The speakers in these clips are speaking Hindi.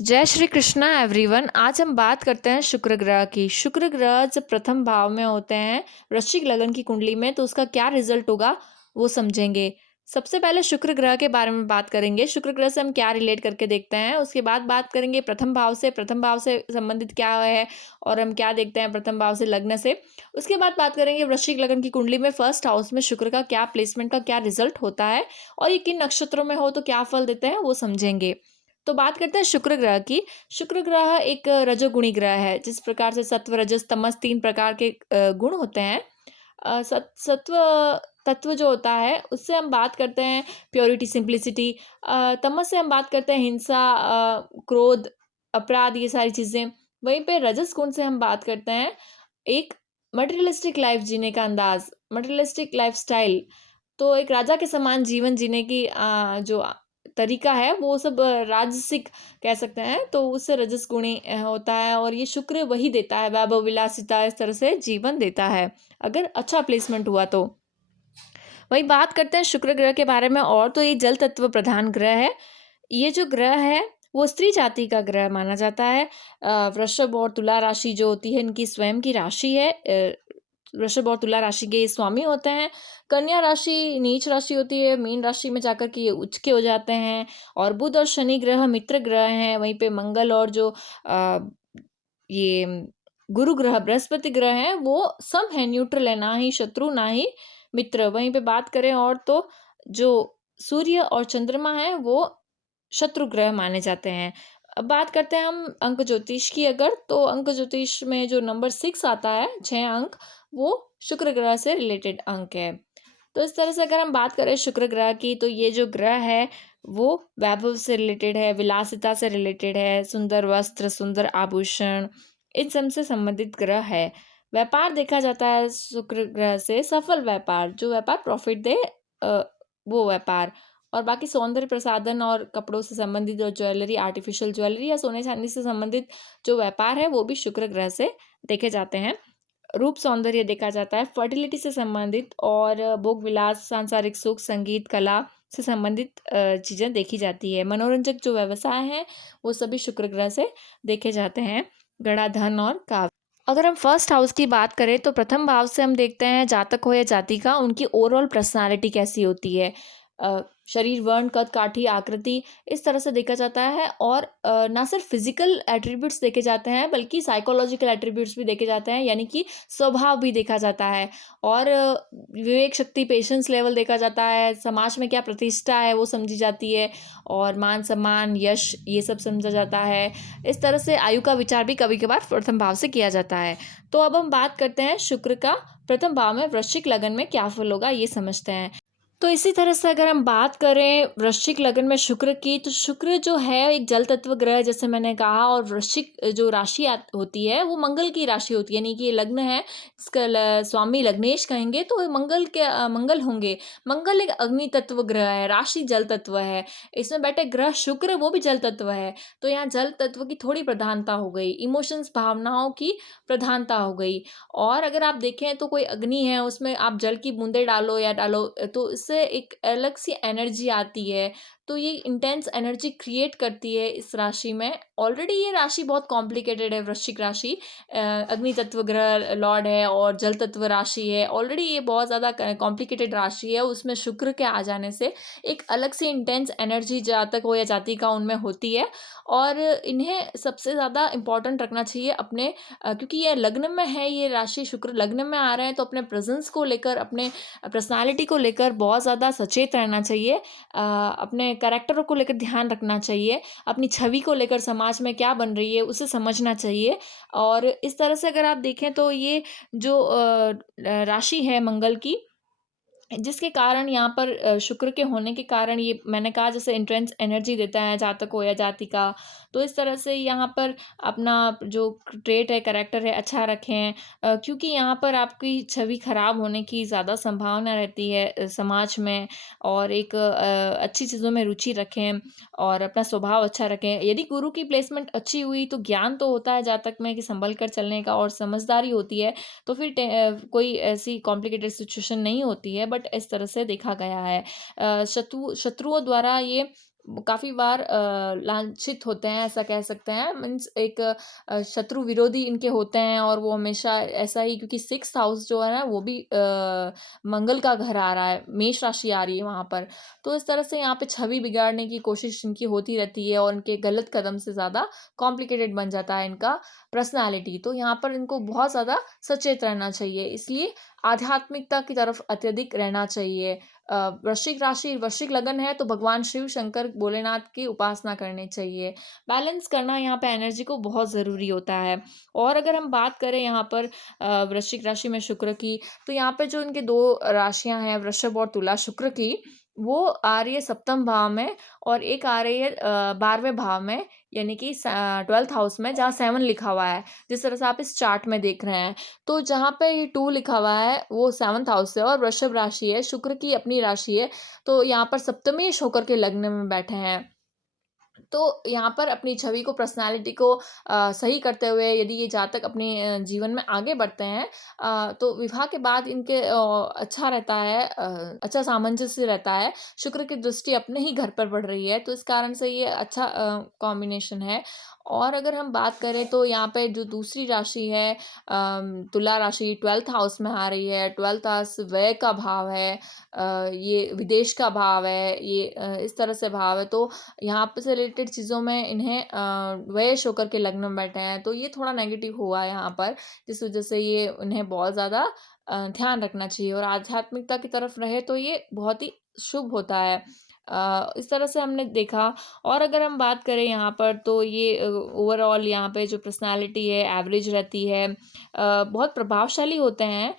जय श्री कृष्णा एवरीवन। आज हम बात करते हैं शुक्र ग्रह की। शुक्र ग्रह जब प्रथम भाव में होते हैं वृश्चिक लगन की कुंडली में, तो उसका क्या रिजल्ट होगा वो समझेंगे। सबसे पहले शुक्र ग्रह के बारे में बात करेंगे। शुक्र ग्रह से हम क्या रिलेट करके देखते हैं, उसके बाद बात करेंगे प्रथम भाव से, प्रथम भाव से संबंधित क्या है और हम क्या देखते हैं प्रथम भाव से लग्न से। उसके बाद बात करेंगे वृश्चिक लगन की कुंडली में फर्स्ट हाउस में शुक्र का क्या प्लेसमेंट, का क्या रिजल्ट होता है और ये किन नक्षत्रों में हो तो क्या फल देते हैं वो समझेंगे। तो बात करते हैं शुक्र ग्रह की। शुक्र ग्रह एक रजोगुणी ग्रह है। जिस प्रकार से सत्व रजस तमस तीन प्रकार के गुण होते हैं, सत्व तत्व जो होता है उससे हम बात करते हैं प्योरिटी सिंप्लिसिटी। तमस से हम बात करते हैं हिंसा, क्रोध, अपराध, ये सारी चीज़ें। वहीं पे रजस गुण से हम बात करते हैं एक मटेरियलिस्टिक लाइफ जीने का अंदाज, मटेरियलिस्टिक लाइफ स्टाइल। तो एक राजा के समान जीवन जीने की जो तरीका है वो सब राजसिक कह सकते हैं, तो उससे रजस गुणी होता है और ये शुक्र वही देता है, वैभव विलासिता, इस तरह से जीवन देता है अगर अच्छा प्लेसमेंट हुआ तो। वही बात करते हैं शुक्र ग्रह के बारे में, और तो ये जल तत्व प्रधान ग्रह है। ये जो ग्रह है वो स्त्री जाति का ग्रह माना जाता है। वृषभ और तुला राशि जो होती है इनकी स्वयं की राशि है। वृषभ और तुला राशि के ये स्वामी होते हैं। कन्या राशि नीच राशि होती है, मीन राशि में जाकर के ये उच्च के हो जाते हैं। और बुध और शनि ग्रह मित्र ग्रह हैं। वहीं पे मंगल और जो ये गुरु ग्रह बृहस्पति ग्रह हैं वो सम है, न्यूट्रल है, ना ही शत्रु ना ही मित्र। वहीं पे बात करें और तो जो सूर्य और चंद्रमा है वो शत्रु ग्रह माने जाते हैं। अब बात करते हैं हम अंक ज्योतिष की। अगर तो अंक ज्योतिष में जो नंबर 6 आता है, 6 अंक, वो शुक्र ग्रह से रिलेटेड अंक है। तो इस तरह से अगर हम बात करें शुक्र ग्रह की, तो ये जो ग्रह है वो वैभव से रिलेटेड है, विलासिता से रिलेटेड है, सुंदर वस्त्र, सुंदर आभूषण, इन सब से संबंधित ग्रह है। व्यापार देखा जाता है शुक्र ग्रह से सफल व्यापार, जो व्यापार प्रॉफिट दे, अ, वो व्यापार। और बाकी सौंदर्य प्रसाधन और कपड़ों से संबंधित और ज्वेलरी, आर्टिफिशियल ज्वेलरी या सोने चांदी से संबंधित जो व्यापार है वो भी शुक्र ग्रह से देखे जाते हैं। रूप सौंदर्य देखा जाता है, फर्टिलिटी से संबंधित और भोग विलास, सांसारिक सुख, संगीत, कला से संबंधित चीज़ें देखी जाती है। मनोरंजक जो व्यवसाय हैं वो सभी शुक्र ग्रह से देखे जाते हैं। गणा, धन और काव्य। अगर हम फर्स्ट हाउस की बात करें तो प्रथम भाव से हम देखते हैं जातक हो या जातिका, उनकी ओवरऑल पर्सनालिटी कैसी होती है। शरीर, वर्ण, कद, काठी, आकृति, इस तरह से देखा जाता है। और ना सिर्फ फिजिकल एट्रीब्यूट्स देखे जाते हैं बल्कि साइकोलॉजिकल एट्रीब्यूट्स भी देखे जाते हैं, यानी कि स्वभाव भी देखा जाता है। और विवेक शक्ति, पेशेंस लेवल देखा जाता है। समाज में क्या प्रतिष्ठा है वो समझी जाती है। और मान सम्मान, यश, ये सब समझा जाता है। इस तरह से आयु का विचार भी कभी कभार प्रथम भाव से किया जाता है। तो अब हम बात करते हैं शुक्र का प्रथम भाव में वृश्चिक लगन में क्या फल होगा, ये समझते हैं। तो इसी तरह से अगर हम बात करें वृश्चिक लगन में शुक्र की, तो शुक्र जो है एक जल तत्व ग्रह है, जैसे मैंने कहा। और वृश्चिक जो राशि होती है वो मंगल की राशि होती है, यानी कि ये लग्न है, इसका स्वामी लग्नेश कहेंगे तो मंगल के मंगल होंगे। मंगल एक अग्नि तत्व ग्रह है, राशि जल तत्व है। इसमें बैठे ग्रह शुक्र वो भी जल तत्व है। तो यहाँ जल तत्व की थोड़ी प्रधानता हो गई, इमोशंस, भावनाओं की प्रधानता हो गई। और अगर आप देखें तो कोई अग्नि है, उसमें आप जल की बूंदे डालो या डालो तो इससे एक अलग सी एनर्जी आती है। तो ये इंटेंस एनर्जी क्रिएट करती है इस राशि में। ऑलरेडी ये राशि बहुत कॉम्प्लिकेटेड है, वृश्चिक राशि। अग्नि तत्व ग्रह लॉर्ड है और जल तत्व राशि है। ऑलरेडी ये बहुत ज़्यादा कॉम्प्लिकेटेड राशि है, उसमें शुक्र के आ जाने से एक अलग सी इंटेंस एनर्जी जातक हो या जातिका उनमें होती है। और इन्हें सबसे ज़्यादा इम्पोर्टेंट रखना चाहिए अपने, क्योंकि ये लग्न में है, ये राशि शुक्र लग्न में आ रहे हैं, तो अपने प्रेजेंस को लेकर, अपने पर्सनालिटी को लेकर बहुत ज़्यादा सचेत रहना चाहिए। अपने कैरेक्टर को लेकर ध्यान रखना चाहिए। अपनी छवि को लेकर समाज में क्या बन रही है उसे समझना चाहिए। और इस तरह से अगर आप देखें तो ये जो राशि है मंगल की, जिसके कारण यहाँ पर शुक्र के होने के कारण ये मैंने कहा जैसे इंटेंस एनर्जी देता है जातक हो या जातिका। तो इस तरह से यहाँ पर अपना जो ट्रेट है, कैरेक्टर है, अच्छा रखें। क्योंकि यहाँ पर आपकी छवि खराब होने की ज़्यादा संभावना रहती है समाज में। और एक अच्छी चीज़ों में रुचि रखें और अपना स्वभाव अच्छा रखें। यदि गुरु की प्लेसमेंट अच्छी हुई तो ज्ञान तो होता है जातक में कि संभल कर चलने का, और समझदारी होती है। तो फिर कोई ऐसी कॉम्प्लिकेटेड सिचुएशन नहीं होती है, बट इस तरह से देखा गया है। शत्रुओं द्वारा ये काफ़ी बार लांछित होते हैं, ऐसा कह सकते हैं। मीन्स एक शत्रु विरोधी इनके होते हैं और वो हमेशा ऐसा ही, क्योंकि 6th हाउस जो है ना वो भी मंगल का घर आ रहा है, मेष राशि आ रही है वहाँ पर। तो इस तरह से यहाँ पे छवि बिगाड़ने की कोशिश इनकी होती रहती है और इनके गलत कदम से ज़्यादा कॉम्प्लिकेटेड बन जाता है इनका पर्सनैलिटी। तो यहाँ पर इनको बहुत ज़्यादा सचेत रहना चाहिए, इसलिए आध्यात्मिकता की तरफ अत्यधिक रहना चाहिए। वृश्चिक राशि, वृश्चिक लगन है तो भगवान शिव शंकर भोलेनाथ की उपासना करनी चाहिए। बैलेंस करना यहाँ पे एनर्जी को बहुत ज़रूरी होता है। और अगर हम बात करें यहाँ पर वृश्चिक राशि में शुक्र की, तो यहाँ पे जो इनके 2 राशियाँ हैं वृषभ और तुला शुक्र की, वो आ रही है 7th भाव में और एक आ रही है 12वें भाव में, यानी कि 12th हाउस में, जहाँ 7 लिखा हुआ है। जिस तरह से आप इस चार्ट में देख रहे हैं। तो जहाँ पे ये 2 लिखा हुआ है वो 7th हाउस है और वृषभ राशि है, शुक्र की अपनी राशि है। तो यहाँ पर सप्तमेश होकर के लग्न में बैठे हैं। तो यहाँ पर अपनी छवि को, पर्सनैलिटी को सही करते हुए यदि ये जातक अपने जीवन में आगे बढ़ते हैं, तो विवाह के बाद इनके अच्छा रहता है, अच्छा सामंजस्य रहता है। शुक्र की दृष्टि अपने ही घर पर पड़ रही है, तो इस कारण से ये अच्छा कॉम्बिनेशन है। और अगर हम बात करें तो यहाँ पे जो दूसरी राशि है तुला राशि 12th हाउस में आ रही है। 12th हाउस व्यय का भाव है, ये विदेश का भाव है, ये इस तरह से भाव है। तो यहाँ पे से रिलेटेड चीज़ों में इन्हें वश होकर के लग्न में बैठे हैं, तो ये थोड़ा नेगेटिव हुआ है यहाँ पर, जिस वजह से ये उन्हें बहुत ज़्यादा ध्यान रखना चाहिए और आध्यात्मिकता की तरफ रहे तो ये बहुत ही शुभ होता है। इस तरह से हमने देखा। और अगर हम बात करें यहाँ पर तो ये ओवरऑल यहाँ पे जो पर्सनैलिटी है एवरेज रहती है। बहुत प्रभावशाली होते हैं,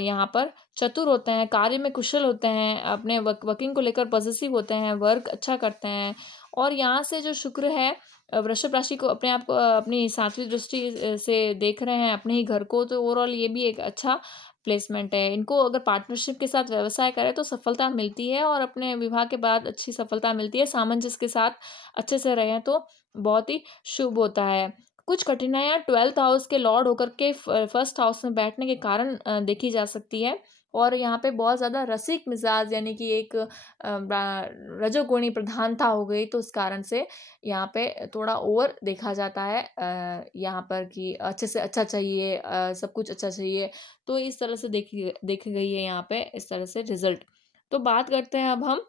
यहाँ पर चतुर होते हैं, कार्य में कुशल होते हैं, अपने वर्किंग को लेकर पॉजिटिव होते हैं, वर्क अच्छा करते हैं। और यहाँ से जो शुक्र है वृषभ राशि को अपने आप को अपनी 7वीं दृष्टि से देख रहे हैं अपने ही घर को, तो ओवरऑल ये भी एक अच्छा प्लेसमेंट है। इनको अगर पार्टनरशिप के साथ व्यवसाय करें तो सफलता मिलती है और अपने विवाह के बाद अच्छी सफलता मिलती है। सामंजस्य के साथ अच्छे से रहें तो बहुत ही शुभ होता है। कुछ कठिनाइयाँ 12th हाउस के लॉर्ड होकर के 1st हाउस में बैठने के कारण देखी जा सकती है। और यहाँ पे बहुत ज़्यादा रसिक मिज़ाज, यानी कि एक रजोगुणी प्रधानता हो गई, तो इस कारण से यहाँ पे थोड़ा ओवर देखा जाता है यहाँ पर कि अच्छे से अच्छा चाहिए, सब कुछ अच्छा चाहिए। तो इस तरह से देखी गई है यहाँ पे इस तरह से रिज़ल्ट। तो बात करते हैं अब हम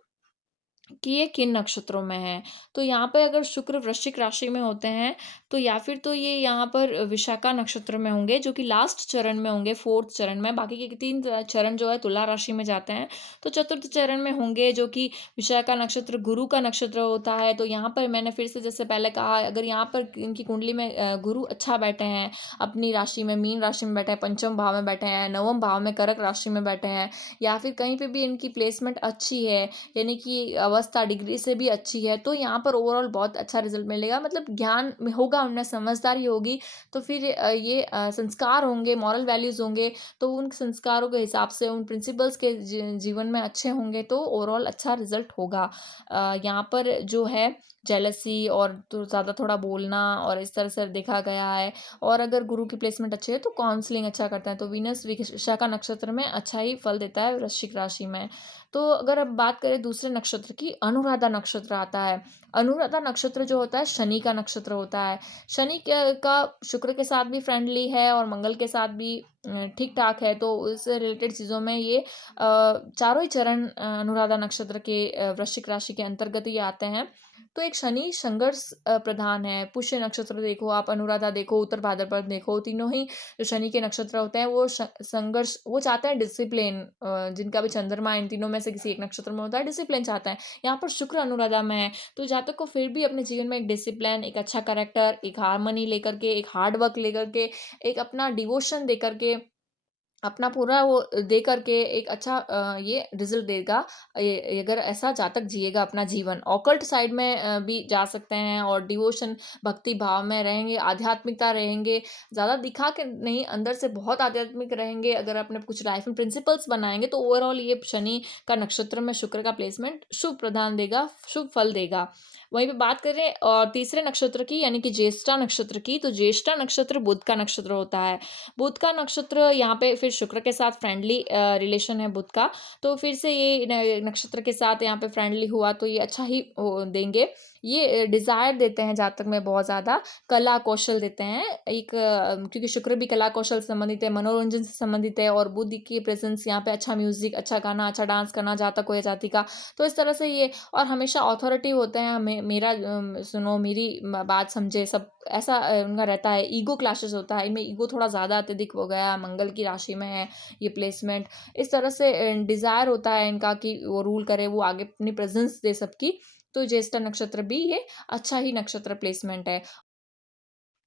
कि ये किन नक्षत्रों में है। तो यहाँ पे अगर शुक्र वृश्चिक राशि में होते हैं, तो या फिर तो ये यहाँ पर विशाखा नक्षत्र में होंगे, जो कि लास्ट चरण में होंगे, 4th चरण में। बाकी के 3 चरण जो है तुला राशि में जाते हैं। तो चतुर्थ चरण में होंगे, जो कि विशाखा नक्षत्र गुरु का नक्षत्र होता है। तो यहाँ पर मैंने फिर से जैसे पहले कहा, अगर यहाँ पर इनकी कुंडली में गुरु अच्छा बैठे हैं, अपनी राशि में, मीन राशि में बैठे हैं, 5th भाव में बैठे हैं, 9वें भाव में कर्क राशि में बैठे हैं, या फिर कहीं पे भी इनकी प्लेसमेंट अच्छी है, यानी कि अवस्था डिग्री से भी अच्छी है, तो यहाँ पर ओवरऑल बहुत अच्छा रिजल्ट मिलेगा। मतलब ज्ञान में होगा, उनमें समझदारी होगी, तो फिर ये संस्कार होंगे, मॉरल वैल्यूज़ होंगे, तो उन संस्कारों के हिसाब से, उन प्रिंसिपल्स के जीवन में अच्छे होंगे, तो ओवरऑल अच्छा रिजल्ट होगा। यहाँ पर जो है जेलसी और तो ज़्यादा थोड़ा बोलना और इस तरह से देखा गया है। और अगर गुरु की प्लेसमेंट अच्छी है तो काउंसलिंग अच्छा करता है, तो वीनस विशाखा नक्षत्र में अच्छा ही फल देता है वृश्चिक राशि में। तो अगर अब बात करें दूसरे नक्षत्र की, अनुराधा नक्षत्र आता है। अनुराधा नक्षत्र जो होता है शनि का नक्षत्र होता है। शनि का शुक्र के साथ भी फ्रेंडली है और मंगल के साथ भी ठीक ठाक है, तो उससे रिलेटेड चीज़ों में ये चारों ही चरण अनुराधा नक्षत्र के वृश्चिक राशि के अंतर्गत ही आते हैं। तो एक शनि संघर्ष प्रधान है। पुष्य नक्षत्र देखो आप, अनुराधा देखो, उत्तर भाद्रपद देखो, तीनों ही जो शनि के नक्षत्र होते हैं वो संघर्ष, वो चाहते हैं डिसिप्लिन। जिनका भी चंद्रमा इन तीनों में से किसी एक नक्षत्र में होता है, डिसिप्लिन चाहता है। यहाँ पर शुक्र अनुराधा में है, तो जातक को फिर भी अपने जीवन में एक डिसिप्लिन, एक अच्छा कैरेक्टर, एक हार्मनी लेकर के, एक हार्ड वर्क लेकर के, एक अपना डिवोशन देकर के, अपना पूरा वो दे करके एक अच्छा ये रिज़ल्ट देगा। ये अगर ऐसा जातक जिएगा अपना जीवन, ऑकल्ट साइड में भी जा सकते हैं और डिवोशन, भक्ति भाव में रहेंगे, आध्यात्मिकता रहेंगे, ज़्यादा दिखा के नहीं, अंदर से बहुत आध्यात्मिक रहेंगे। अगर अपने कुछ लाइफ में प्रिंसिपल्स बनाएँगे, तो ओवरऑल ये शनि का नक्षत्र में शुक्र का प्लेसमेंट शुभ प्रदान देगा, शुभ फल देगा। वहीं पे बात करें तीसरे नक्षत्र की यानी कि ज्येष्ठा नक्षत्र की, तो ज्येष्ठा नक्षत्र बुध का नक्षत्र होता है। बुध का नक्षत्र यहाँ पे फिर शुक्र के साथ फ्रेंडली रिलेशन है बुध का, तो फिर से ये नक्षत्र के साथ यहाँ पे फ्रेंडली हुआ तो ये अच्छा ही देंगे। ये डिज़ायर देते हैं जातक में बहुत ज़्यादा, कला कौशल देते हैं। एक क्योंकि शुक्र भी कला कौशल से संबंधित है, मनोरंजन से संबंधित है और बुध की प्रेज़ेंस यहाँ पे अच्छा म्यूज़िक, अच्छा गाना, अच्छा डांस करना जातक हो या जातिका। तो इस तरह से ये और हमेशा अथॉरिटिव होते हैं, मेरा सुनो, मेरी बात समझे, सब ऐसा उनका रहता है। ईगो क्लैशेस होता है, इनमें ईगो थोड़ा ज़्यादा अत्यधिक हो गया, मंगल की राशि में है ये प्लेसमेंट। इस तरह से डिज़ायर होता है इनका कि वो रूल करे, वो आगे अपनी प्रेज़ेंस दे सबकी। तो ज्येष्ठा नक्षत्र भी ये अच्छा ही नक्षत्र प्लेसमेंट है।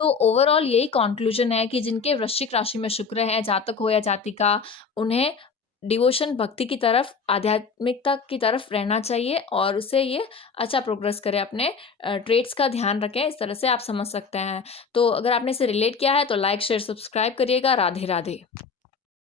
तो ओवरऑल यही कॉन्क्लूज़न है कि जिनके वृश्चिक राशि में शुक्र है, जातक हो या जातिका, उन्हें डिवोशन भक्ति की तरफ, आध्यात्मिकता की तरफ रहना चाहिए और उससे ये अच्छा प्रोग्रेस करें, अपने ट्रेड्स का ध्यान रखें, इस तरह से आप समझ सकते हैं। तो अगर आपने इसे रिलेट किया है तो लाइक, शेयर, सब्सक्राइब करिएगा। राधे-राधे।